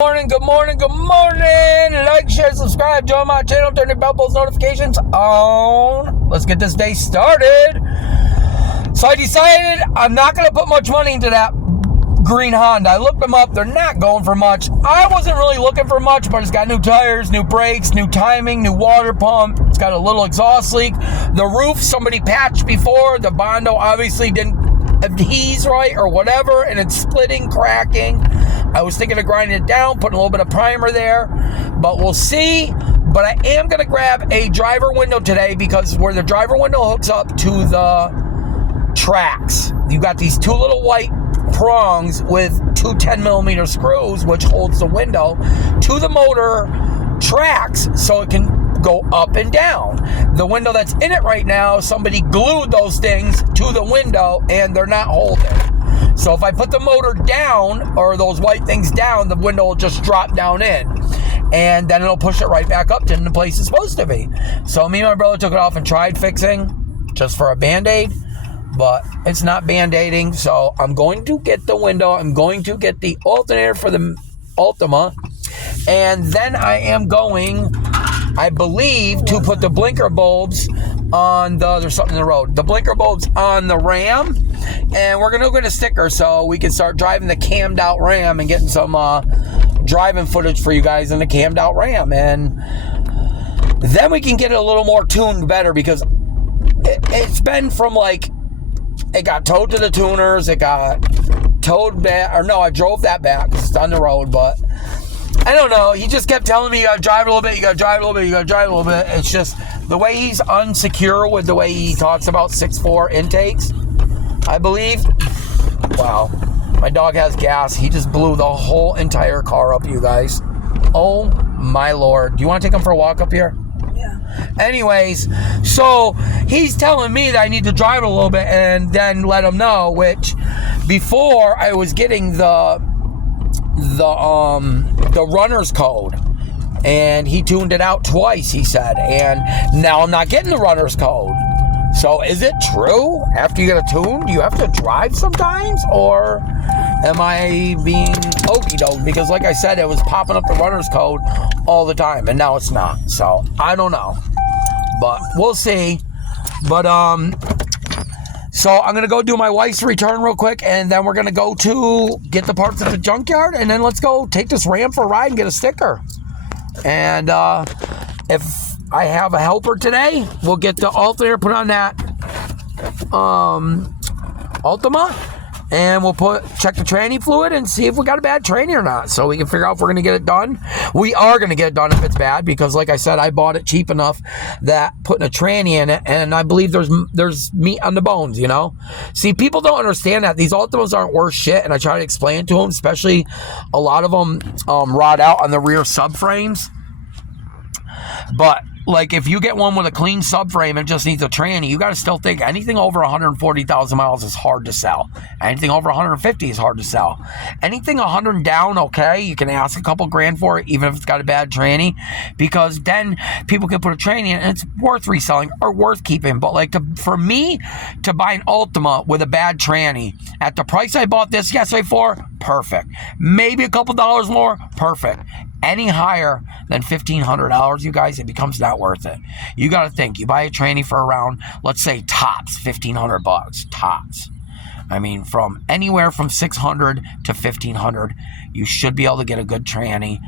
Good morning. Like, share, subscribe, join my channel, turn the bell post notifications on. Let's get this day started. So I decided I'm not going to put much money into that green Honda. I looked them up. They're not going for much. I wasn't really looking for much, but it's got new tires, new brakes, new timing, new water pump. It's got a little exhaust leak. The roof, somebody patched before. The Bondo obviously didn't adhese right or whatever, and it's splitting, cracking. I was thinking of grinding it down, putting a little bit of primer there, but we'll see. But I am going to grab a driver window today because where the driver window hooks up to the tracks, you got these two little white prongs with two 10mm screws, which holds the window to the motor tracks so it can go up and down. The window that's in it right now, somebody glued those things to the window and they're not holding. So if I put the motor down, or those white things down, the window will just drop down in. And then it'll push it right back up to the place it's supposed to be. So me and my brother took it off and tried fixing, just for a Band-Aid. But it's not Band-Aiding, so I'm going to get the window. I'm going to get the alternator for the Altima. And then I am going, I believe, to put the blinker bulbs on the, there's something in the road, the blinker bulbs on the Ram. And we're going to get a sticker so we can start driving the cammed out Ram and getting some driving footage for you guys in the cammed out Ram. And then we can get it a little more tuned better, because it's been from like, it got towed to the tuners, it got towed back, or no, I drove that back because it's on the road, but I don't know. He just kept telling me you gotta drive a little bit, you gotta drive a little bit, you gotta drive a little bit. It's just the way he's unsecure with the way he talks about 6.4 intakes, I believe. Wow. My dog has gas. He just blew the whole entire car up, you guys. Oh my Lord. Do you want to take him for a walk up here? Yeah. Anyways, so he's telling me that I need to drive it a little bit and then let him know, which before I was getting the runner's code, and he tuned it out twice, he said, and now I'm not getting the runner's code. So is it true? After you get a tune, do you have to drive sometimes? Or am I being okey-doke? Because like I said, it was popping up the runner's code all the time, and now it's not. So I don't know. But we'll see. But so I'm going to go do my wife's return real quick, and then we're going to go to get the parts at the junkyard, and then let's go take this Ram for a ride and get a sticker. And if I have a helper today, we'll get the alternator put on that Altima, and we'll check the tranny fluid and see if we got a bad tranny or not, so we can figure out if we're going to get it done. We are going to get it done if it's bad, because like I said, I bought it cheap enough that putting a tranny in it, and I believe there's meat on the bones, you know. See, people don't understand that these Altimas aren't worth shit, and I try to explain it to them, especially a lot of them rot out on the rear subframes. But like, if you get one with a clean subframe and just needs a tranny, you got to still think anything over 140,000 miles is hard to sell. Anything over 150 is hard to sell. Anything 100 and down, okay, you can ask a couple grand for it, even if it's got a bad tranny, because then people can put a tranny in and it's worth reselling or worth keeping. But like, for me to buy an Altima with a bad tranny at the price I bought this yesterday for, perfect. Maybe a couple dollars more, perfect. Any higher than $1,500, you guys, it becomes not worth it. You got to think, you buy a tranny for around, let's say tops, $1,500, tops. I mean, from anywhere from $600 to $1,500, you should be able to get a good tranny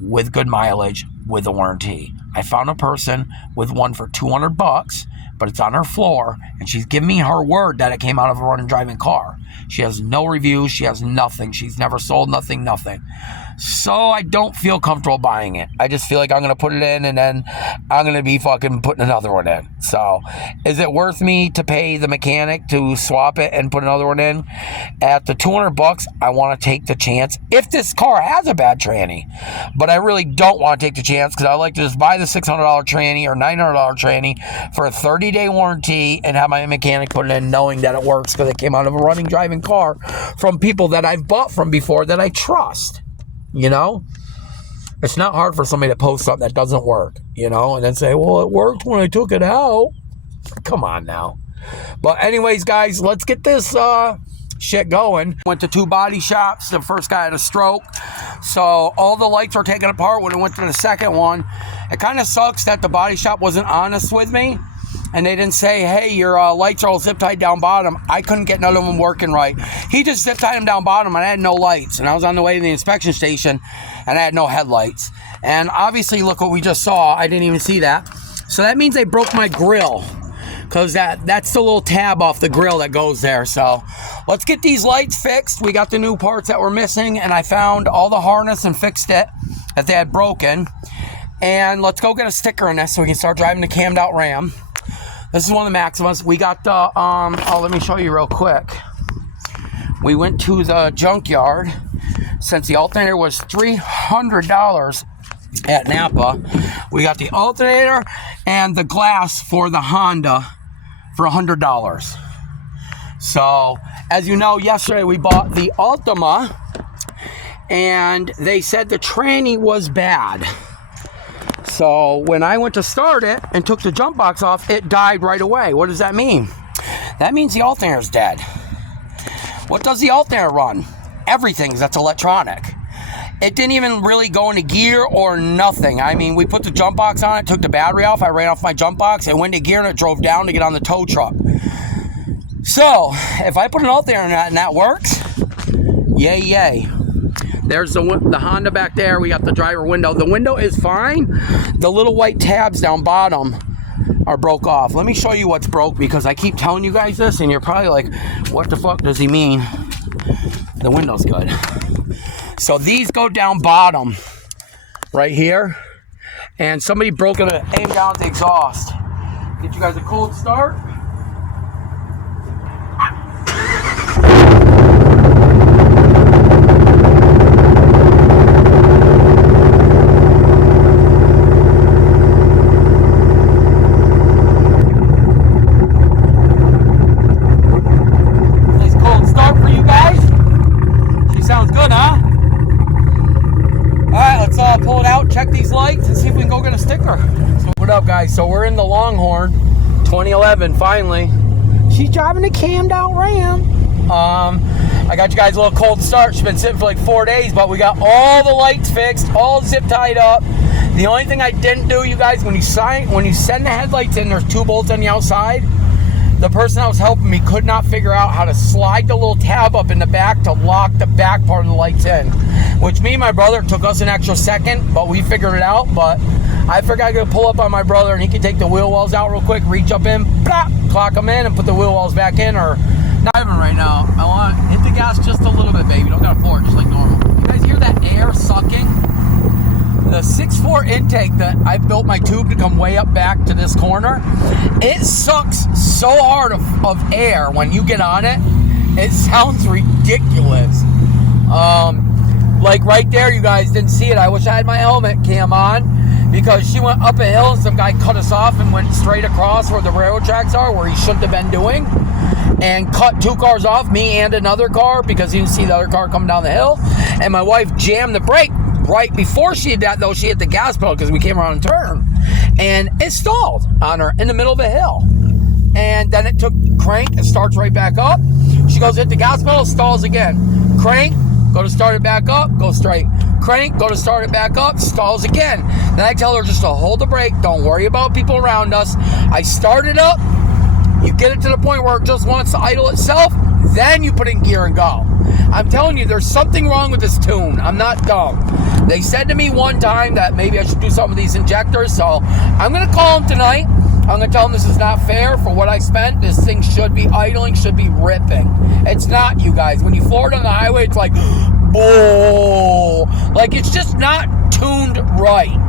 with good mileage with a warranty. I found a person with one for $200, but it's on her floor, and she's giving me her word that it came out of a running driving car. She has no reviews. She has nothing. She's never sold nothing. So I don't feel comfortable buying it. I just feel like I'm going to put it in, and then I'm going to be fucking putting another one in. So is it worth me to pay the mechanic to swap it and put another one in? At the $200, I want to take the chance if this car has a bad tranny. But I really don't want to take the chance, because I like to just buy the $600 tranny or $900 tranny for a 30-day warranty and have my mechanic put it in, knowing that it works, because it came out of a running driving car from people that I've bought from before that I trust. You know, it's not hard for somebody to post something that doesn't work, you know, and then say, well, it worked when I took it out. Come on now. But anyways, guys, let's get this shit going. Went to 2 body shops. The first guy had a stroke. So all the lights were taken apart when it went to the second one. It kind of sucks that the body shop wasn't honest with me. And they didn't say, hey, your lights are all zip tied down bottom. I couldn't get none of them working right. He just zip tied them down bottom and I had no lights. And I was on the way to the inspection station and I had no headlights. And obviously, look what we just saw. I didn't even see that. So that means they broke my grill. Because that's the little tab off the grill that goes there. So let's get these lights fixed. We got the new parts that were missing. And I found all the harness and fixed it that they had broken. And let's go get a sticker in this so we can start driving the cammed out Ram. This is one of the Maximas. We got the, let me show you real quick. We went to the junkyard. Since the alternator was $300 at Napa, we got the alternator and the glass for the Honda for $100. So, as you know, yesterday we bought the Altima, and they said the tranny was bad. So when I went to start it and took the jump box off, it died right away. What does that mean? That means the alternator's dead. What does the alternator run? Everything that's electronic. It didn't even really go into gear or nothing. I mean, we put the jump box on it, took the battery off, I ran off my jump box, it went into gear and it drove down to get on the tow truck. So, if I put an alternator in that and that works, yay, yay. There's the Honda back there. We got the driver window. The window is fine. The little white tabs down bottom are broke off. Let me show you what's broke because I keep telling you guys this and you're probably like, what the fuck does he mean? The window's good. So these go down bottom right here. And somebody broke it and aimed down at the exhaust. Get you guys a cold start. Check these lights and see if we can go get a sticker. So what up, guys? So we're in the Longhorn 2011 finally. She's driving a cammed out Ram. I got you guys a little cold start. She's been sitting for like 4 days, but we got all the lights fixed, all zip tied up. The only thing I didn't do, you guys, when you send the headlights in, there's 2 bolts on the outside. The person that was helping me could not figure out how to slide the little tab up in the back to lock the back part of the lights in. Which me and my brother took us an extra second, but we figured it out. But I figured I could pull up on my brother and he could take the wheel wells out real quick, reach up in, plop, clock them in, and put the wheel wells back in. Or not even right now. I want to hit the gas just a little bit, baby. Don't gotta floor it, just like normal. You guys hear that air sucking? The 6.4 intake that I built my tube to come way up back to this corner, it sucks so hard of air when you get on it. It sounds ridiculous. Like right there, you guys didn't see it. I wish I had my helmet cam on because she went up a hill and some guy cut us off and went straight across where the railroad tracks are, where he shouldn't have been doing, and cut 2 cars off, me and another car, because he didn't see the other car coming down the hill. And my wife jammed the brake. Right before she did that, though, she hit the gas pedal because we came around and turned. And it stalled on her in the middle of a hill. And then it took crank, it starts right back up. She goes, hit the gas pedal, stalls again. Crank, go to start it back up, go straight. Crank, go to start it back up, stalls again. Then I tell her just to hold the brake, don't worry about people around us. I start it up, you get it to the point where it just wants to idle itself, then you put it in gear and go. I'm telling you, there's something wrong with this tune. I'm not dumb. They said to me one time that maybe I should do some of these injectors, so I'm going to call them tonight. I'm going to tell them this is not fair for what I spent. This thing should be idling, should be ripping. It's not, you guys. When you floor it on the highway, it's like, bull. Like, it's just not tuned right.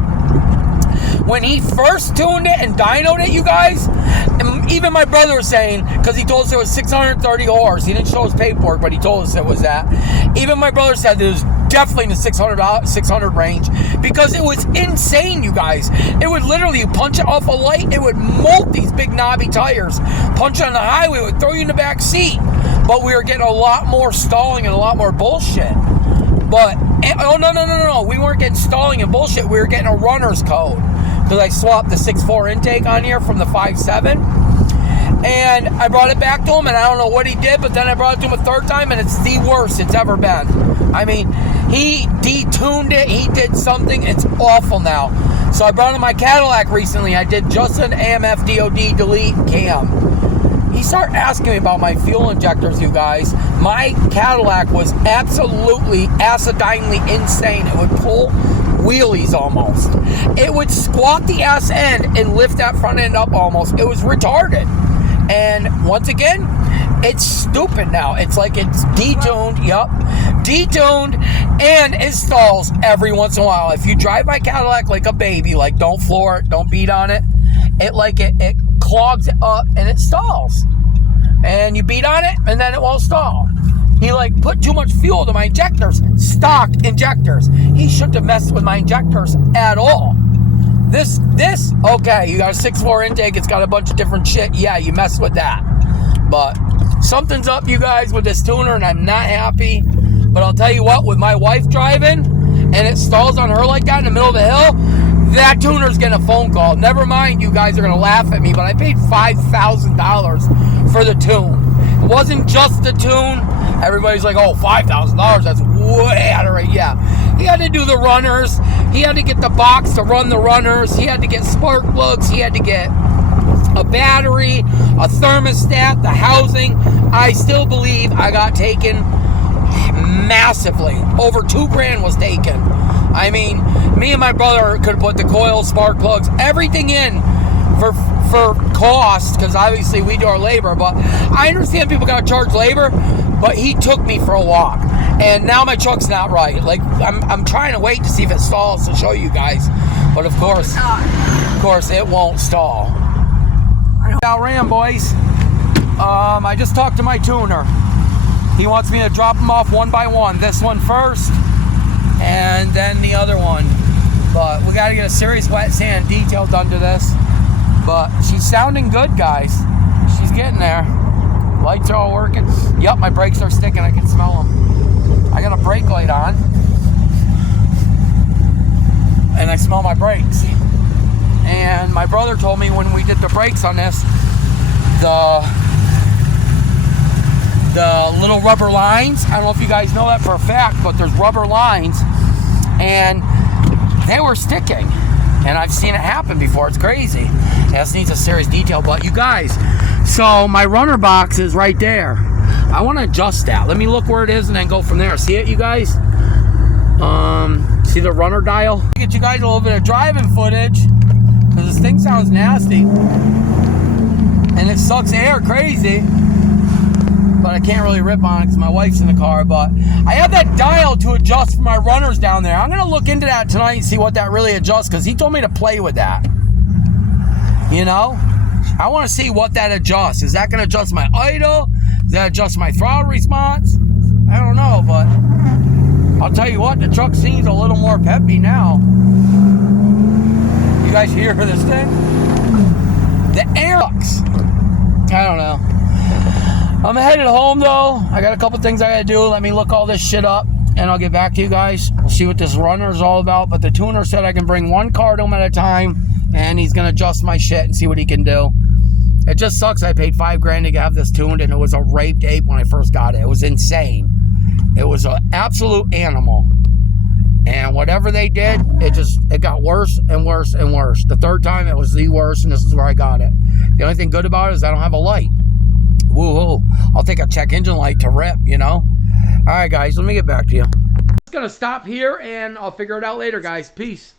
When he first tuned it and dynoed it, you guys, and even my brother was saying, because he told us it was 630 horse. He didn't show us paperwork, but he told us it was that. Even my brother said it was definitely in the 600 range, because it was insane, you guys. It would literally, you punch it off a light, it would molt these big knobby tires. Punch it on the highway, it would throw you in the back seat. But we were getting a lot more stalling and a lot more bullshit. But, oh, no. We weren't getting stalling and bullshit. We were getting a runner's code. Because I swapped the 6.4 intake on here from the 5.7. And I brought it back to him, and I don't know what he did, but then I brought it to him a third time, and it's the worst it's ever been. I mean, he detuned it. He did something. It's awful now. So I brought in my Cadillac recently. I did just an AMF DOD delete cam. He started asking me about my fuel injectors, you guys. My Cadillac was absolutely acidinely insane. It would pull wheelies almost. It would squat the ass end and lift that front end up almost. It was retarded. And once again, it's stupid now. It's like it's detuned. Yup. Detuned, and it stalls every once in a while. If you drive my Cadillac like a baby, like don't floor it, don't beat on it, it clogs it up and it stalls. And you beat on it and then it won't stall. He like put too much fuel to my injectors, stock injectors. He shouldn't have messed with my injectors at all. This, okay, you got a 6-floor intake, it's got a bunch of different shit. Yeah, you mess with that. But something's up, you guys, with this tuner, and I'm not happy. But I'll tell you what, with my wife driving, and it stalls on her like that in the middle of the hill, that tuner's getting a phone call. Never mind, you guys are going to laugh at me, but I paid $5,000 for the tune. It wasn't just the tune. Everybody's like, oh, $5,000, that's way out of rate. Yeah. He had to do the runners. He had to get the box to run the runners. He had to get spark plugs. He had to get a battery, a thermostat, the housing. I still believe I got taken massively. Over $2,000 was taken. I mean, me and my brother could put the coils, spark plugs, everything in for cost, because obviously we do our labor. But I understand people got to charge labor, but he took me for a walk. And now my truck's not right. Like, I'm trying to wait to see if it stalls to show you guys. But of course, it won't stall. Outran, boys. I just talked to my tuner. He wants me to drop them off one by one. This one first, and then the other one. But we got to get a serious wet sand detail done to this. But she's sounding good, guys. She's getting there. Lights are all working. Yep, my brakes are sticking. I can smell them. I got a brake light on, and I smell my brakes. And my brother told me when we did the brakes on this, the little rubber lines, I don't know if you guys know that for a fact, but there's rubber lines, and they were sticking. And I've seen it happen before. It's crazy. This needs a serious detail. But you guys, so my runner box is right there. I want to adjust that. Let me look where it is and then go from there. See it, you guys? See the runner dial? Get you guys a little bit of driving footage, because this thing sounds nasty. And it sucks air crazy. But I can't really rip on it because my wife's in the car. But I have that dial to adjust for my runners down there. I'm going to look into that tonight and see what that really adjusts, because he told me to play with that. You know? I want to see what that adjusts. Is that going to adjust my idle? Does that adjust my throttle response? I don't know, but I'll tell you what, the truck seems a little more peppy now. You guys hear this thing? The air sucks. I don't know. I'm headed home, though. I got a couple things I got to do. Let me look all this shit up, and I'll get back to you guys. We'll see what this runner is all about. But the tuner said I can bring one car to him at a time, and he's going to adjust my shit and see what he can do. It just sucks. I paid $5,000 to have this tuned, and it was a raped ape when I first got it. It was insane. It was an absolute animal. And whatever they did, it got worse and worse and worse. The third time, it was the worst, and this is where I got it. The only thing good about it is I don't have a light. Woo-hoo. I'll take a check engine light to rip, you know? All right, guys, let me get back to you. I'm just going to stop here, and I'll figure it out later, guys. Peace.